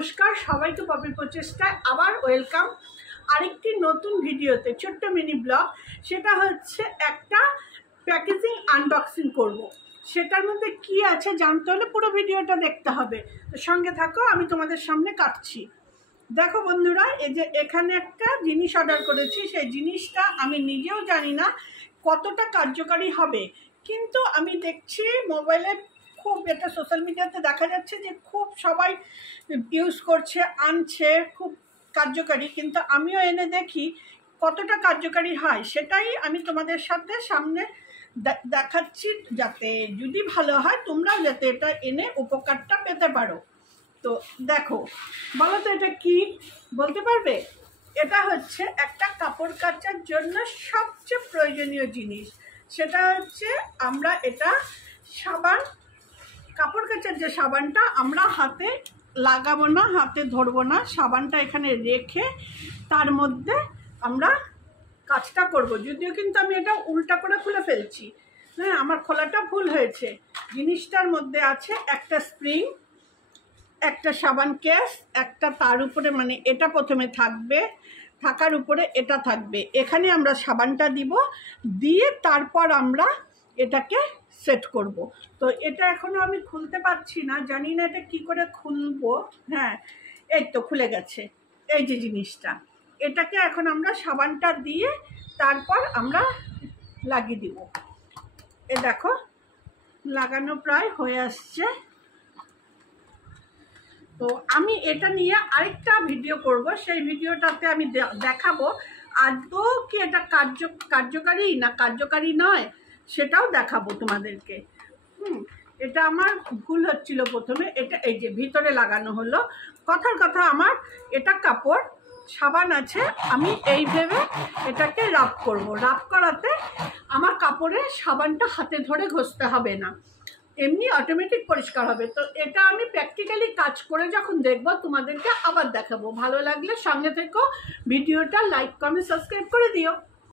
নমস্কার সবাইকে পপির প্রচেষ্টায় আবার ওয়েলকাম আরেকটি নতুন ভিডিওতে। ছোট্ট মিনি ব্লগ, সেটা হচ্ছে একটা প্যাকেজিং আনবক্সিং করব। সেটার মধ্যে কি আছে জানতে হলে পুরো ভিডিওটা দেখতে হবে। তো সঙ্গে থাকো, আমি তোমাদের সামনে কাটছি। দেখো বন্ধুরা, এই যে এখানে একটা জিনিস অর্ডার করেছি, সেই জিনিসটা আমি নিজেও জানি না কতটা কার্যকারী হবে, কিন্তু আমি দেখছি মোবাইলে খুব, এটা সোশ্যাল মিডিয়াতে দেখা যাচ্ছে যে খুব সবাই ইউজ করছে, আনছে, খুব কার্যকারী। কিন্তু আমিও এনে দেখি কতটা কার্যকারী হয়, সেটাই আমি তোমাদের সাথে সামনে দেখাচ্ছি, যাতে যদি ভালো হয় তোমরাও যাতে এটা এনে উপকারটা পেতে পারো। তো দেখো, বলো তো এটা কি, বলতে পারবে? এটা হচ্ছে একটা কাপড় কাচার জন্য সবচেয়ে প্রয়োজনীয় জিনিস। সেটা হচ্ছে আমরা এটা সাবান, কাপড় কাচার যে সাবানটা আমরা হাতে লাগাবো না, হাতে ধরবো না, সাবানটা এখানে রেখে তার মধ্যে আমরা কাজটা করব। যদিও কিন্তু আমি এটা উল্টা করে খুলে ফেলছি, হ্যাঁ, আমার খোলাটা ভুল হয়েছে। জিনিসটার মধ্যে আছে একটা স্প্রিং, একটা সাবান কেস, একটা তার উপরে, মানে এটা প্রথমে থাকবে, থাকার উপরে এটা থাকবে। এখানে আমরা সাবানটা দিব, দিয়ে তারপর আমরা এটাকে সেট করব। তো এটা এখনও আমি খুলতে পারছি না, জানি না এটা কি করে খুলবো। হ্যাঁ, এই তো খুলে গেছে। এই যে জিনিসটা, এটাকে এখন আমরা সাবানটা দিয়ে তারপর আমরা লাগিয়ে দিব। এ দেখো, লাগানো প্রায় হয়ে আসছে। তো আমি এটা নিয়ে আরেকটা ভিডিও করব, সেই ভিডিওটাতে আমি দেখাবো আদৌ কি এটা কার্যকারী না কার্যকারী নয়, সেটাও দেখাবো তোমাদেরকে। এটা আমার ভুল হচ্ছিল প্রথমে, এটা এই যে ভিতরে লাগানো হলো। কথার কথা, আমার এটা কাপড়, সাবান আছে, আমি এই ভেবে এটাকে রাব করব। রাব করাতে আমার কাপড়ে সাবানটা হাতে ধরে ঘষতে হবে না, এমনি অটোমেটিক পরিষ্কার হবে। তো এটা আমি প্র্যাকটিক্যালি কাজ করে যখন দেখবো তোমাদেরকে আবার দেখাবো। ভালো লাগলে সঙ্গে থেকো, ভিডিওটা লাইক, কমেন্ট, সাবস্ক্রাইব করে দিও।